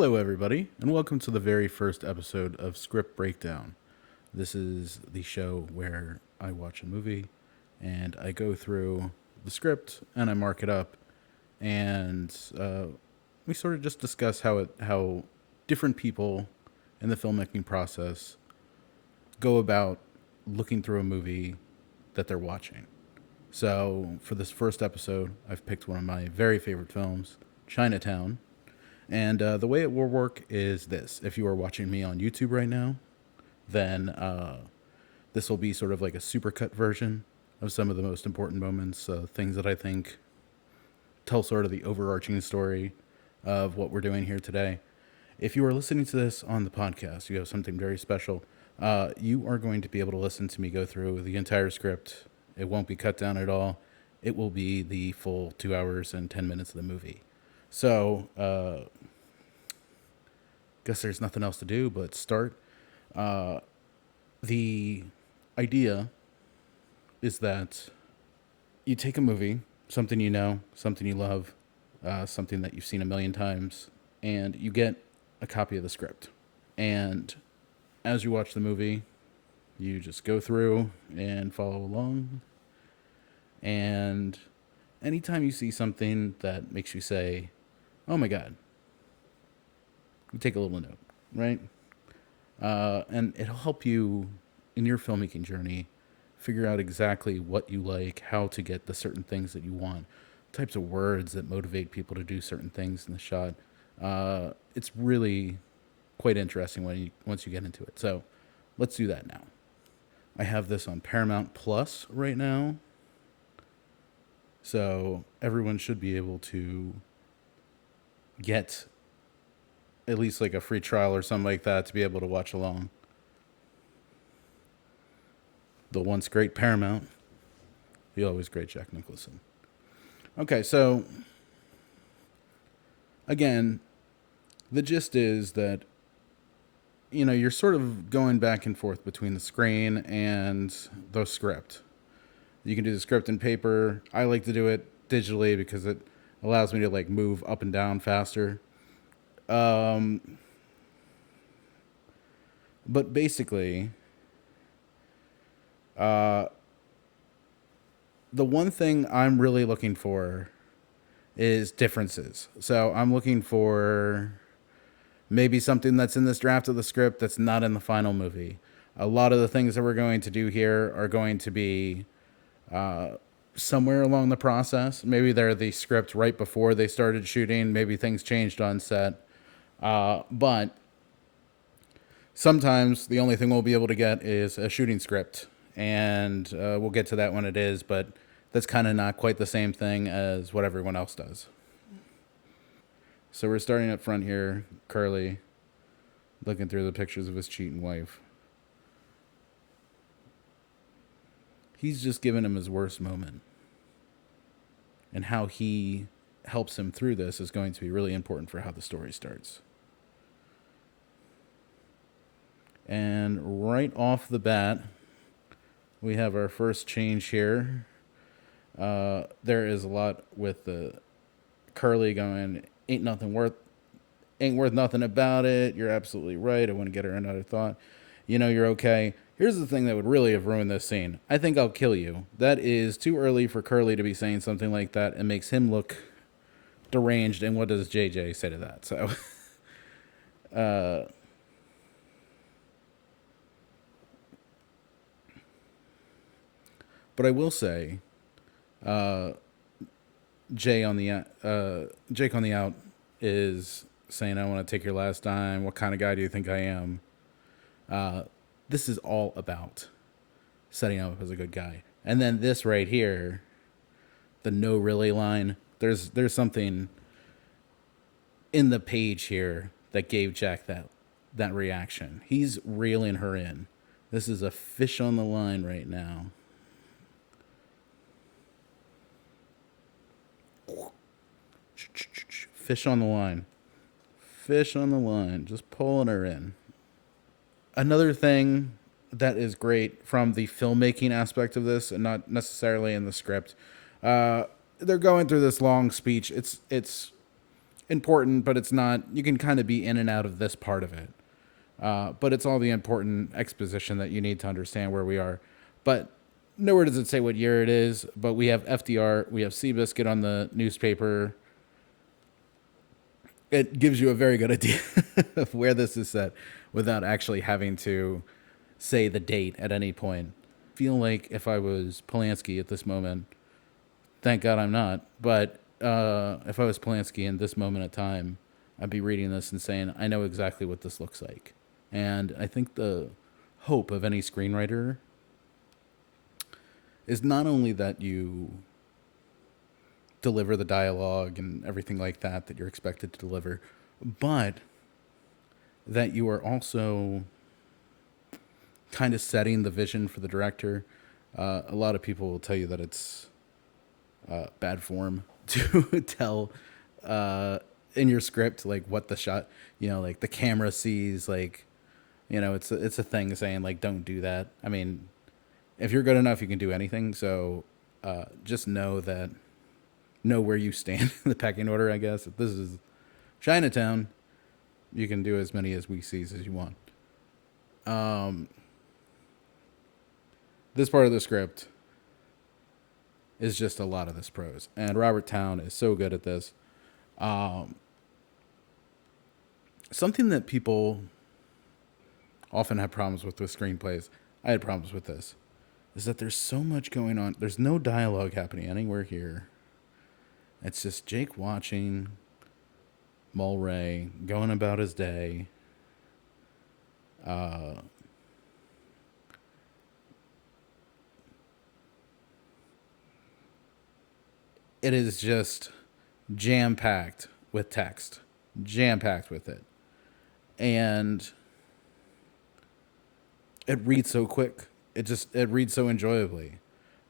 Hello, everybody, and welcome to the very first episode of Script Breakdown. This is the show where I watch a movie and I go through the script and I mark it up, and we sort of just discuss how different people in the filmmaking process go about looking through a movie that they're watching. So, for this first episode, I've picked one of my very favorite films, Chinatown. And the way it will work is this: if you are watching me on YouTube right now, then this will be sort of like a supercut version of some of the most important moments, things that I think tell sort of the overarching story of what we're doing here today. If you are listening to this on the podcast, you have something very special. You are going to be able to listen to me go through the entire script. It won't be cut down at all. It will be the full 2 hours and 10 minutes of the movie. So, guess there's nothing else to do but start. The idea is that you take a movie, something you know, something you love, something that you've seen a million times, and you get a copy of the script. And as you watch the movie, you just go through and follow along. And anytime you see something that makes you say, oh my God, you take a little note, right? And it'll help you in your filmmaking journey figure out exactly what you like, how to get the certain things that you want, types of words that motivate people to do certain things in the shot. It's really quite interesting once you get into it. So let's do that now. I have this on Paramount Plus right now, so everyone should be able to get at least like a free trial or something like that to be able to watch along. The once great Paramount, the always great Jack Nicholson. Okay, so again, the gist is that you're sort of going back and forth between the screen and the script. You can do the script in paper. I like to do it digitally because it allows me to like move up and down faster. Um, but basically, uh, the one thing I'm really looking for is differences. So I'm looking for maybe something that's in this draft of the script that's not in the final movie. A lot of the things that we're going to do here are going to be somewhere along the process. Maybe they're the script right before they started shooting. Maybe things changed on set. But sometimes the only thing we'll be able to get is a shooting script. And we'll get to that when it is, but that's kind of not quite the same thing as what everyone else does. So we're starting up front here, Curly, looking through the pictures of his cheating wife. He's just given him his worst moment. And how he helps him through this is going to be really important for how the story starts. And right off the bat, we have our first change here. There is a lot with the Curly going, ain't worth nothing about it. You're absolutely right. I want to get her another thought. You're okay. Here's the thing that would really have ruined this scene. I think I'll kill you. That is too early for Curly to be saying something like that. It makes him look deranged. And what does JJ say to that? So, but I will say, Jake on the out is saying, "I want to take your last dime. What kind of guy do you think I am?" This is all about setting up as a good guy. And then this right here, the no really line. There's something in the page here that gave Jack that reaction. He's reeling her in. This is a fish on the line right now. Fish on the line. Fish on the line. Just pulling her in. Another thing that is great from the filmmaking aspect of this, and not necessarily in the script, they're going through this long speech. It's important, but it's not. You can kind of be in and out of this part of it. But it's all the important exposition that you need to understand where we are. But nowhere does it say what year it is. But we have FDR, we have Seabiscuit on the newspaper. It gives you a very good idea of where this is set without actually having to say the date at any point. I feel like if I was Polanski at this moment, thank God I'm not, but if I was Polanski in this moment of time, I'd be reading this and saying, I know exactly what this looks like. And I think the hope of any screenwriter is not only that you deliver the dialogue and everything like that you're expected to deliver, but that you are also kind of setting the vision for the director. A lot of people will tell you that it's bad form to tell in your script like what the shot, like the camera sees, like, it's a thing saying like don't do that. I mean, if you're good enough, you can do anything. So just know where you stand in the pecking order. I guess if this is Chinatown, you can do as many as we sees as you want. This part of the script is just a lot of this prose, and Robert Towne is so good at this. Something that people often have problems with screenplays, I had problems with this, is that there's so much going on. There's no dialogue happening anywhere here. It's just Jake watching Mulray going about his day. It is just jam-packed with text. Jam-packed with it. And it reads so quick. It reads so enjoyably.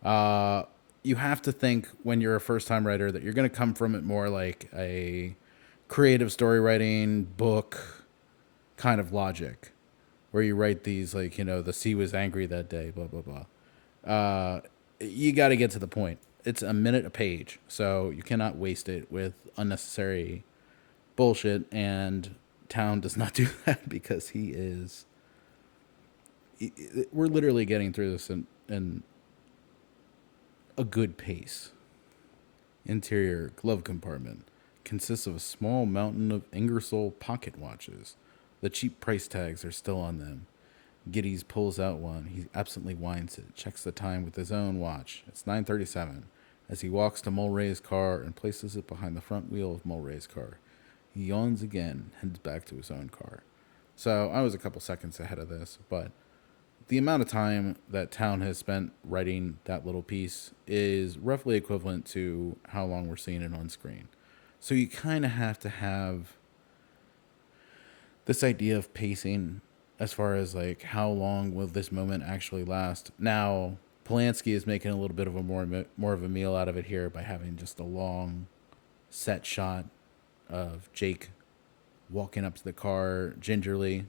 You have to think when you're a first-time writer that you're going to come from it more like a creative story writing book kind of logic, where you write these like, the sea was angry that day, blah, blah, blah. You got to get to the point. It's a minute a page, so you cannot waste it with unnecessary bullshit, and Towne does not do that because we're literally getting through this in a good pace. Interior glove compartment consists of a small mountain of Ingersoll pocket watches. The cheap price tags are still on them. Geddes pulls out one. He absently winds it, checks the time with his own watch. It's 9:37. As he walks to Mulray's car and places it behind the front wheel of Mulray's car, he yawns again, heads back to his own car. So I was a couple seconds ahead of this, but the amount of time that Towne has spent writing that little piece is roughly equivalent to how long we're seeing it on screen. So you kind of have to have this idea of pacing as far as like how long will this moment actually last. Now, Polanski is making a little bit of a more of a meal out of it here by having just a long set shot of Jake walking up to the car gingerly.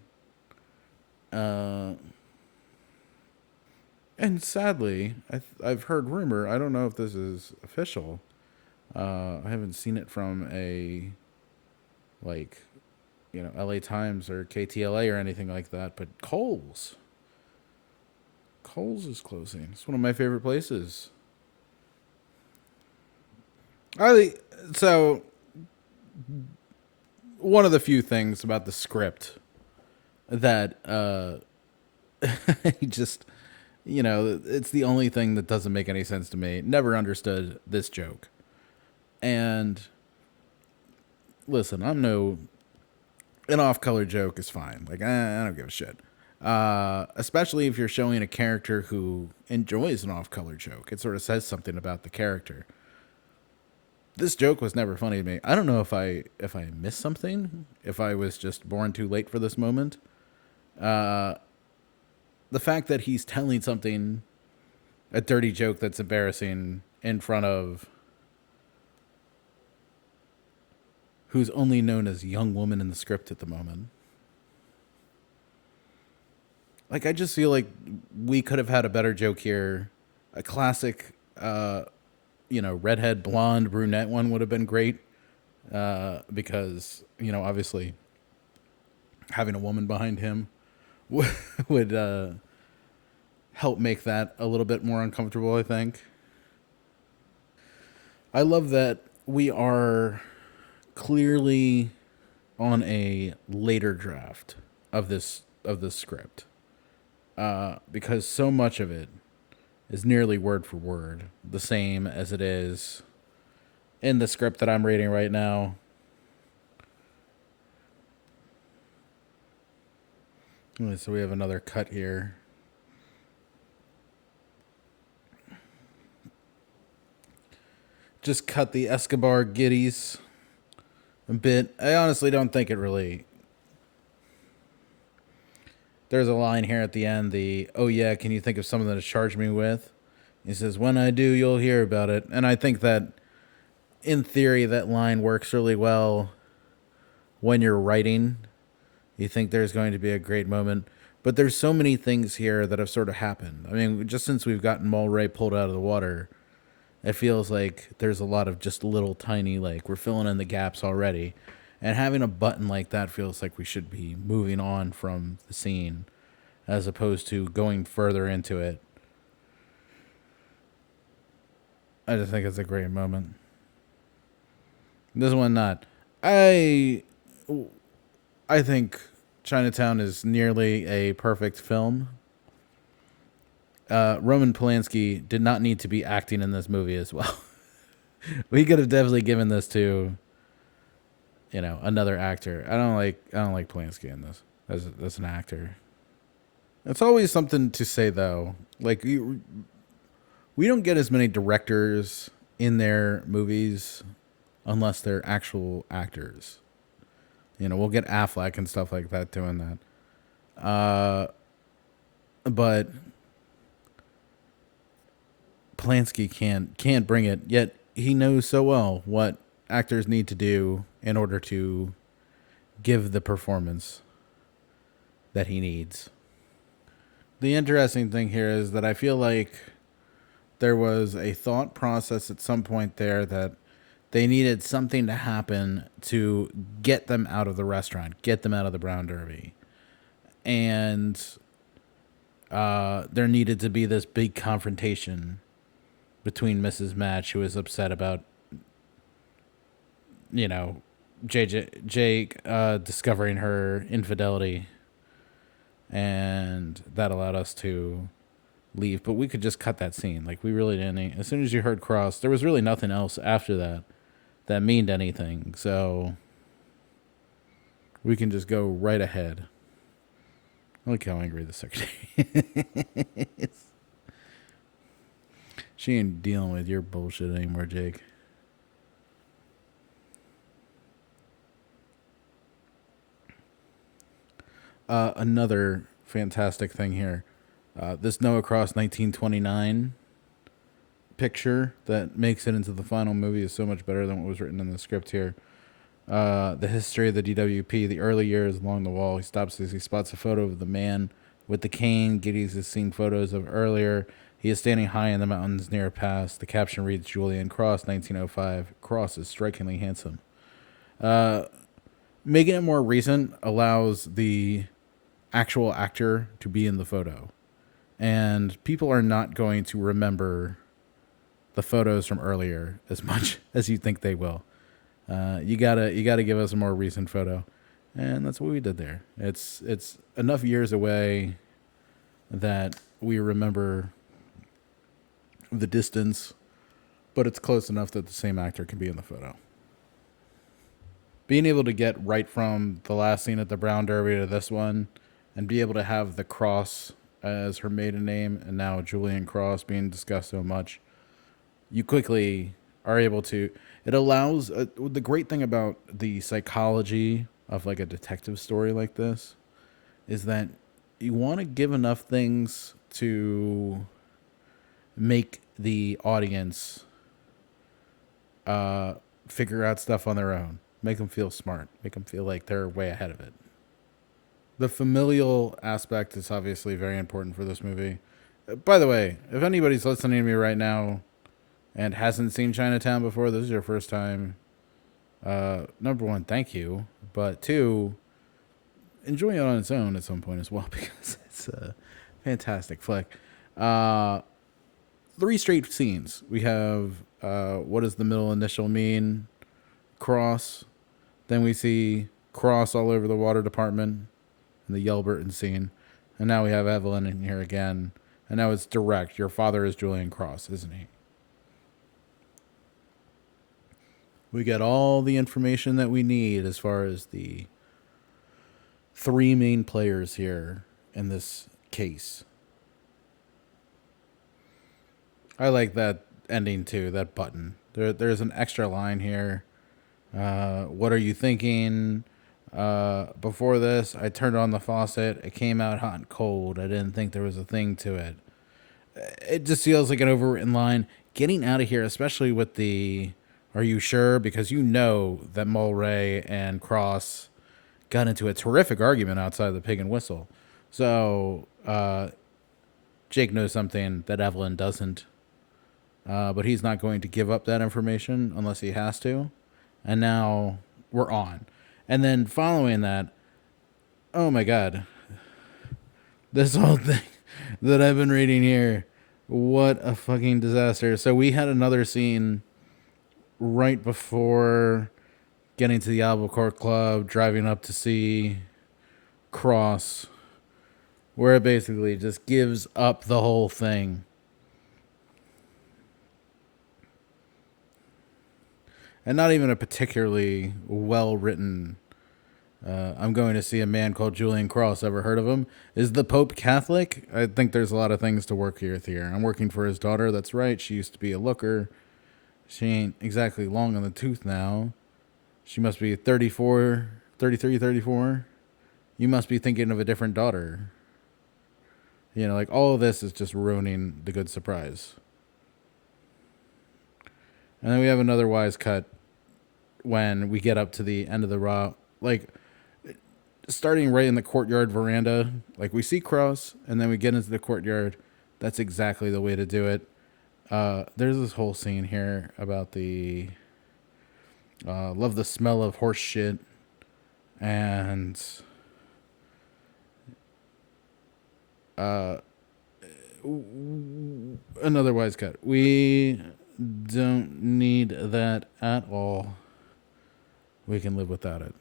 And sadly, I've heard rumor, I don't know if this is official, I haven't seen it from a, like, LA Times or KTLA or anything like that, but Kohl's is closing. It's one of my favorite places. So, one of the few things about the script that just, it's the only thing that doesn't make any sense to me. Never understood this joke. And listen, an off-color joke is fine. Like, I don't give a shit. Especially if you're showing a character who enjoys an off-color joke. It sort of says something about the character. This joke was never funny to me. I don't know if I missed something, if I was just born too late for this moment. The fact that he's telling something, a dirty joke that's embarrassing in front of who's only known as young woman in the script at the moment. Like, I just feel like we could have had a better joke here. A classic, redhead, blonde, brunette one would have been great. because obviously having a woman behind him would help make that a little bit more uncomfortable, I think. I love that we are clearly on a later draft of this script, because so much of it is nearly word for word the same as it is in the script that I'm reading right now. So we have another cut here. Just cut the Escobar giddies a bit. I honestly don't think it really. There's a line here at the end, oh yeah, can you think of something to charge me with? He says, when I do, you'll hear about it. And I think that, in theory, that line works really well when you're writing. You think there's going to be a great moment. But there's so many things here that have sort of happened. I mean, just since we've gotten Mulray pulled out of the water, it feels like there's a lot of just little tiny, like, we're filling in the gaps already. And having a button like that feels like we should be moving on from the scene as opposed to going further into it. I just think it's a great moment. This one, not. I think Chinatown is nearly a perfect film. Roman Polanski did not need to be acting in this movie as well. We could have definitely given this to, another actor. I don't like Polanski in this as an actor. It's always something to say though. Like we don't get as many directors in their movies unless they're actual actors. We'll get Affleck and stuff like that doing that. But Polanski can't bring it, yet he knows so well what actors need to do in order to give the performance that he needs. The interesting thing here is that I feel like there was a thought process at some point there that they needed something to happen to get them out of the restaurant, get them out of the Brown Derby. And there needed to be this big confrontation between Mrs. Match, who was upset about, Jake discovering her infidelity. And that allowed us to leave. But we could just cut that scene. Like, we really didn't. As soon as you heard Cross, there was really nothing else after that meant anything. So we can just go right ahead. I like how angry the secretary is. She ain't dealing with your bullshit anymore, Jake. Another fantastic thing here. This Noah Cross 1929 picture that makes it into the final movie is so much better than what was written in the script here. The history of the DWP, the early years along the wall. He stops as he spots a photo of the man with the cane Geddes has seen photos of earlier. He is standing high in the mountains near a pass. The caption reads, Julian Cross, 1905. Cross is strikingly handsome. Making it more recent allows the actual actor to be in the photo. And people are not going to remember the photos from earlier as much as you think they will. You gotta give us a more recent photo, and that's what we did there. It's enough years away that we remember the distance, but it's close enough that the same actor can be in the photo. Being able to get right from the last scene at the Brown Derby to this one, and be able to have the Cross as her maiden name, and now Julian Cross being discussed so much, you quickly are able to. It allows the great thing about the psychology of like a detective story like this is that you want to give enough things to make the audience figure out stuff on their own, make them feel smart, make them feel like they're way ahead of it. The familial aspect is obviously very important for this movie. By the way, if anybody's listening to me right now and hasn't seen Chinatown before, this is your first time Number one, thank you, but two, enjoy it on its own at some point as well because it's a fantastic flick. Uh, Three straight scenes. We have what does the middle initial mean? Cross. Then we see Cross all over the water department in the Yelburton scene. And now we have Evelyn in here again. And now it's direct. Your father is Julian Cross, isn't he? We get all the information that we need as far as the three main players here in this case. I like that ending too, that button. There's an extra line here. What are you thinking? Before this, I turned on the faucet. It came out hot and cold. I didn't think there was a thing to it. It just feels like an overwritten line. Getting out of here, especially with the "Are you sure?" because you know that Mulray and Cross got into a terrific argument outside of the Pig and Whistle. So Jake knows something that Evelyn doesn't. But he's not going to give up that information unless he has to. And now we're on. And then following that, oh my God, this whole thing that I've been reading here, what a fucking disaster. So we had another scene right before getting to the Albacore Club, driving up to see Cross, where it basically just gives up the whole thing. And not even a particularly well-written, I'm going to see a man called Julian Cross. Ever heard of him? Is the Pope Catholic? I think there's a lot of things to work with here. I'm working for his daughter. That's right. She used to be a looker. She ain't exactly long on the tooth now. She must be 34, 33, 34. You must be thinking of a different daughter. You know, like all of this is just ruining the good surprise. And then we have another wise cut when we get up to the end of the route. Like, starting right in the courtyard veranda. Like, we see Cross, and then we get into the courtyard. That's exactly the way to do it. There's this whole scene here about the... love the smell of horse shit. And... another wise cut. We don't need that at all. We can live without it.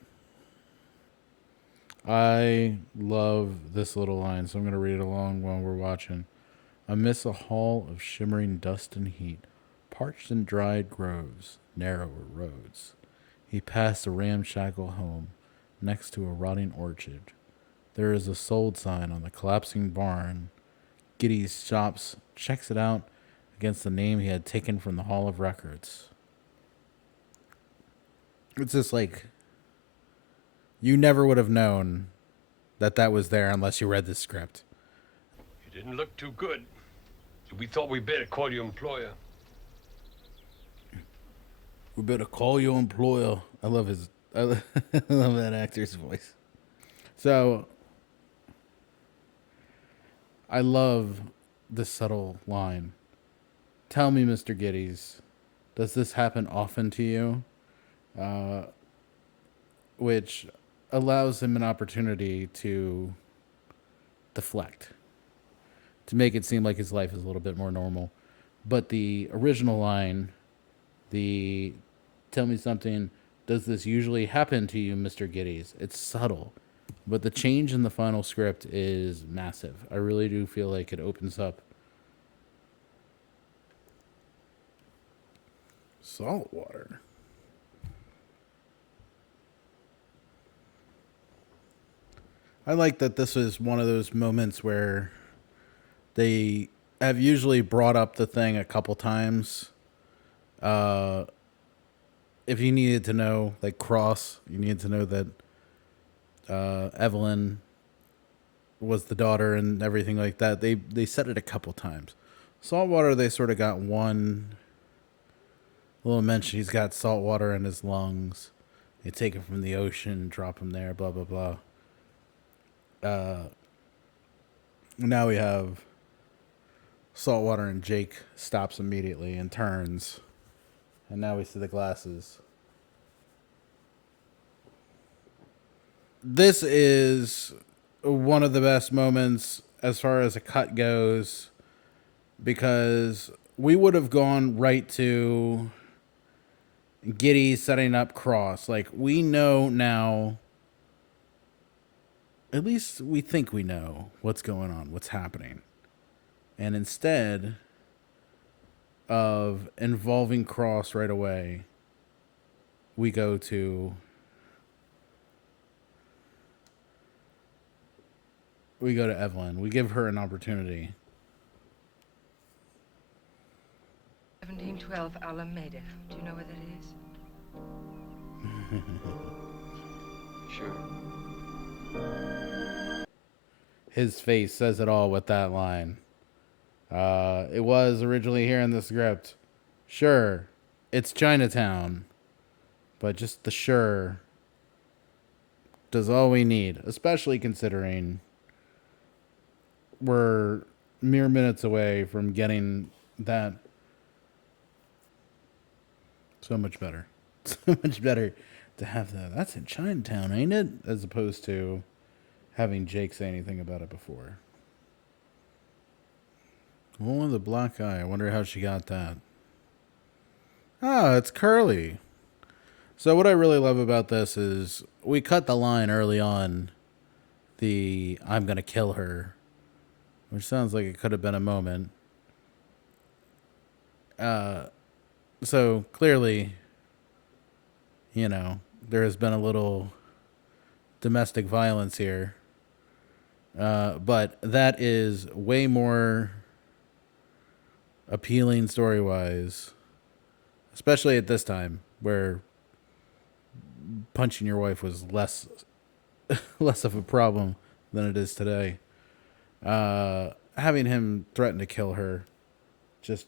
I love this little line, so I'm going to read it along while we're watching. Amidst a hall of shimmering dust and heat, parched and dried groves, narrower roads, he passed a ramshackle home next to a rotting orchard. There is a sold sign on the collapsing barn. Giddy's Shops checks it out against the name he had taken from the Hall of Records. It's just like, you never would have known that that was there unless you read the script. You didn't look too good. We thought we better call your employer. We better call your employer. I love that actor's voice. So, I love this subtle line. Tell me, Mr. Giddies, does this happen often to you? Which allows him an opportunity to deflect, to make it seem like his life is a little bit more normal. But the original line, the tell me something, does this usually happen to you, Mr. Giddies? It's subtle. But the change in the final script is massive. I really do feel like it opens up. Salt water. I like that this is one of those moments where they have usually brought up the thing a couple times. If you needed to know, like Cross, you needed to know that Evelyn was the daughter and everything like that. They said it a couple times. Saltwater, they sort of got one little mention. He's got salt water in his lungs. They take him from the ocean, drop him there, blah, blah, blah. Now we have Saltwater and Jake stops immediately and turns. And now we see the glasses. this is one of the best moments as far as a cut goes, because we would have gone right to Giddy setting up Cross. Like, we know now, at least we think we know what's going on, what's happening. And instead of involving Cross right away, we go to Evelyn. We give her an opportunity. 1712 Alameda. Do you know where that is? Sure. His face says it all with that line. It was originally here in the script. Sure, it's Chinatown, but just the sure does all we need, especially considering we're mere minutes away from getting that. So much better. So much better to have that. That's in Chinatown, ain't it? As opposed to having Jake say anything about it before. Oh, the black eye. I wonder how she got that. Ah, it's Curly. So what I really love about this is we cut the line early on, the I'm gonna kill her, which sounds like it could have been a moment. So clearly, there has been a little domestic violence here. But that is way more appealing story-wise, especially at this time where punching your wife was less less of a problem than it is today. Having him threaten to kill her just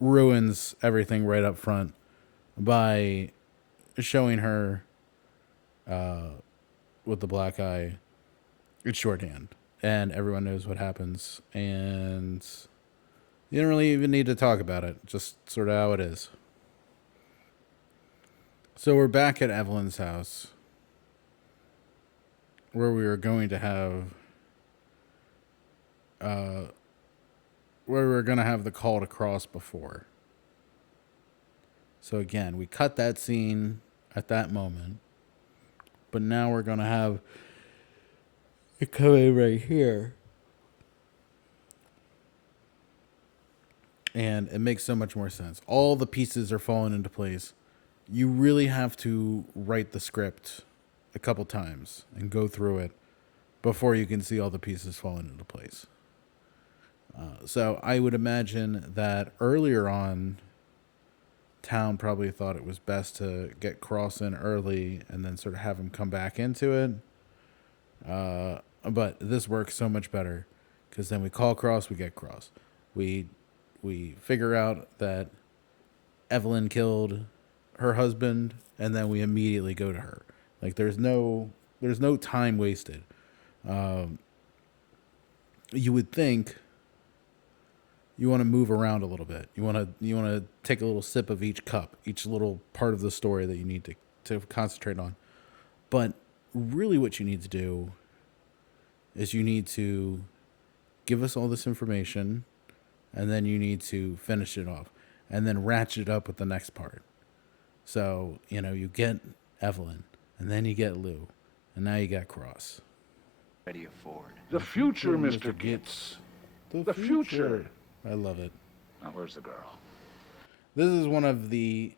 ruins everything right up front by showing her with the black eye. It's shorthand, and everyone knows what happens, and you don't really even need to talk about it. Just sort of how it is. So we're back at Evelyn's house, where we were going to have, where we were going to have the call to cross before. So again, we cut that scene at that moment, but now we're going to have it coming right here. And it makes so much more sense. All the pieces are falling into place. You really have to write the script a couple times and go through it before you can see all the pieces falling into place. So I would imagine that earlier on, Town probably thought it was best to get Cross in early and then sort of have him come back into it. But this works so much better because then we call Cross, we get Cross. We figure out that Evelyn killed her husband, and then we immediately go to her. Like there's no time wasted. You would think you want to move around a little bit. You want to take a little sip of each cup, each little part of the story that you need to concentrate on. But really what you need to do is you need to give us all this information, and then you need to finish it off and then ratchet it up with the next part. So, you get Evelyn, and then you get Lou, and now you got Cross. Ready afford. The future, Mr. Gitz. The future. I love it. Now, where's the girl? This is one of the...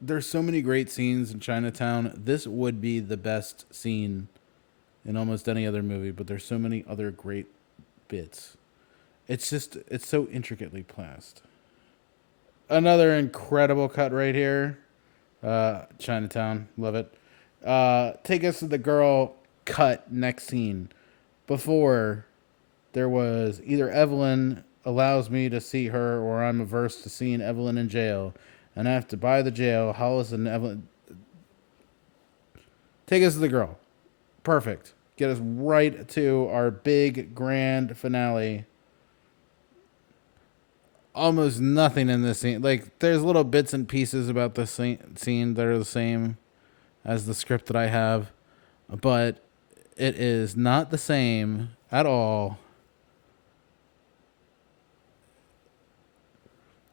There's so many great scenes in Chinatown. This would be the best scene in almost any other movie, but there's so many other great bits. It's so intricately placed. Another incredible cut right here. Chinatown, love it. Take us to the girl cut next scene. Before, there was either Evelyn allows me to see her or I'm averse to seeing Evelyn in jail. And I have to buy the jail. Hollis and Evelyn. Take us to the girl. Perfect. Get us right to our big grand finale. Almost nothing in this scene. Like, there's little bits and pieces about the scene that are the same. as the script that I have, but it is not the same at all.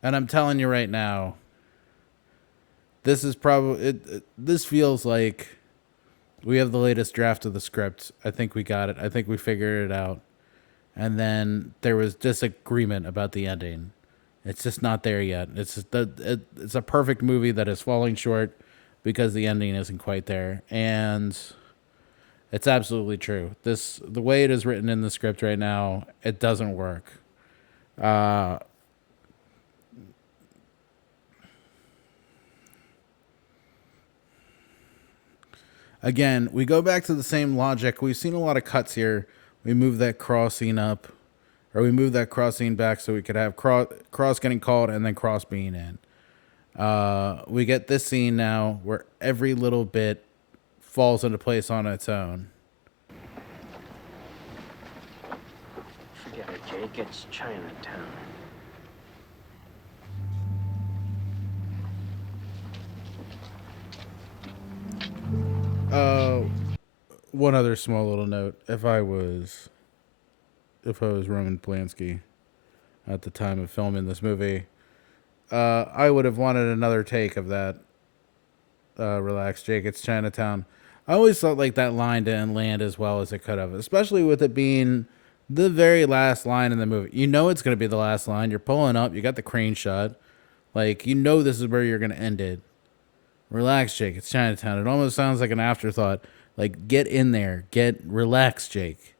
And I'm telling you right now, this is probably this feels like we have the latest draft of the script. I think we got it. I think we figured it out. And then there was disagreement about the ending. It's just not there yet. It's a perfect movie that is falling short because the ending isn't quite there. And it's absolutely true. The way it is written in the script right now, it doesn't work. Again, we go back to the same logic. We've seen a lot of cuts here. We move that crossing up, or we move that crossing back so we could have cross getting called and then cross being in. We get this scene now where every little bit falls into place on its own. Forget it, Jake. It's Chinatown. One other small little note. If I was Roman Polanski at the time of filming this movie, I would have wanted another take of that. Relax, Jake. It's Chinatown. I always thought like that line didn't land as well as it could have, especially with it being the very last line in the movie. You know it's going to be the last line. You're pulling up. You got the crane shot. Like, you know this is where you're going to end it. Relax, Jake. It's Chinatown. It almost sounds like an afterthought. Like, get in there. Relax, Jake.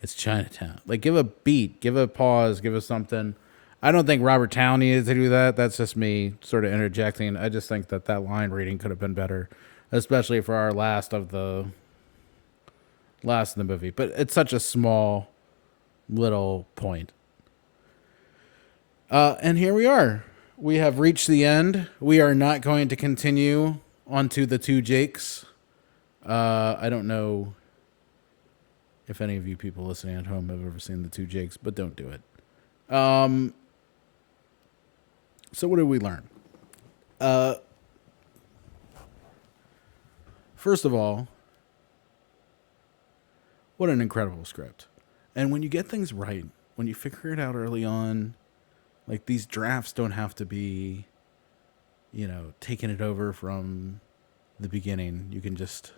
It's Chinatown. Like, give a beat. Give a pause. Give us something. I don't think Robert Town needed to do that. That's just me sort of interjecting. I just think that line reading could have been better, especially for our last in the movie. But it's such a small little point. And here we are. We have reached the end. We are not going to continue onto the two Jakes. I don't know if any of you people listening at home have ever seen the two Jakes, but don't do it. So what did we learn? First of all, what an incredible script. And when you get things right, when you figure it out early on, like these drafts don't have to be, taking it over from the beginning. You can just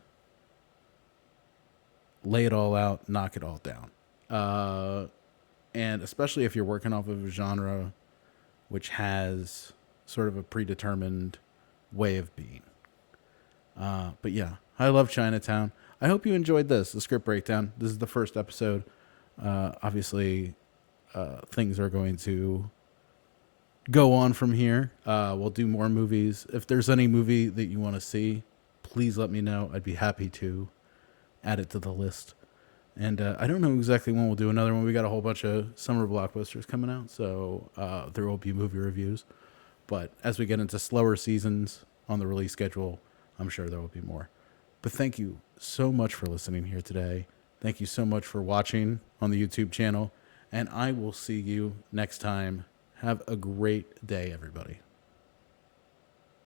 lay it all out, knock it all down. And especially if you're working off of a genre which has sort of a predetermined way of being. But yeah, I love Chinatown. I hope you enjoyed the script breakdown. This is the first episode. Obviously, things are going to go on from here. We'll do more movies. If there's any movie that you want to see, please let me know. I'd be happy to add it to the list. And I don't know exactly when we'll do another one. We got a whole bunch of summer blockbusters coming out, so there will be movie reviews. But as we get into slower seasons on the release schedule, I'm sure there will be more. But thank you so much for listening here today. Thank you so much for watching on the YouTube channel. And I will see you next time. Have a great day, everybody.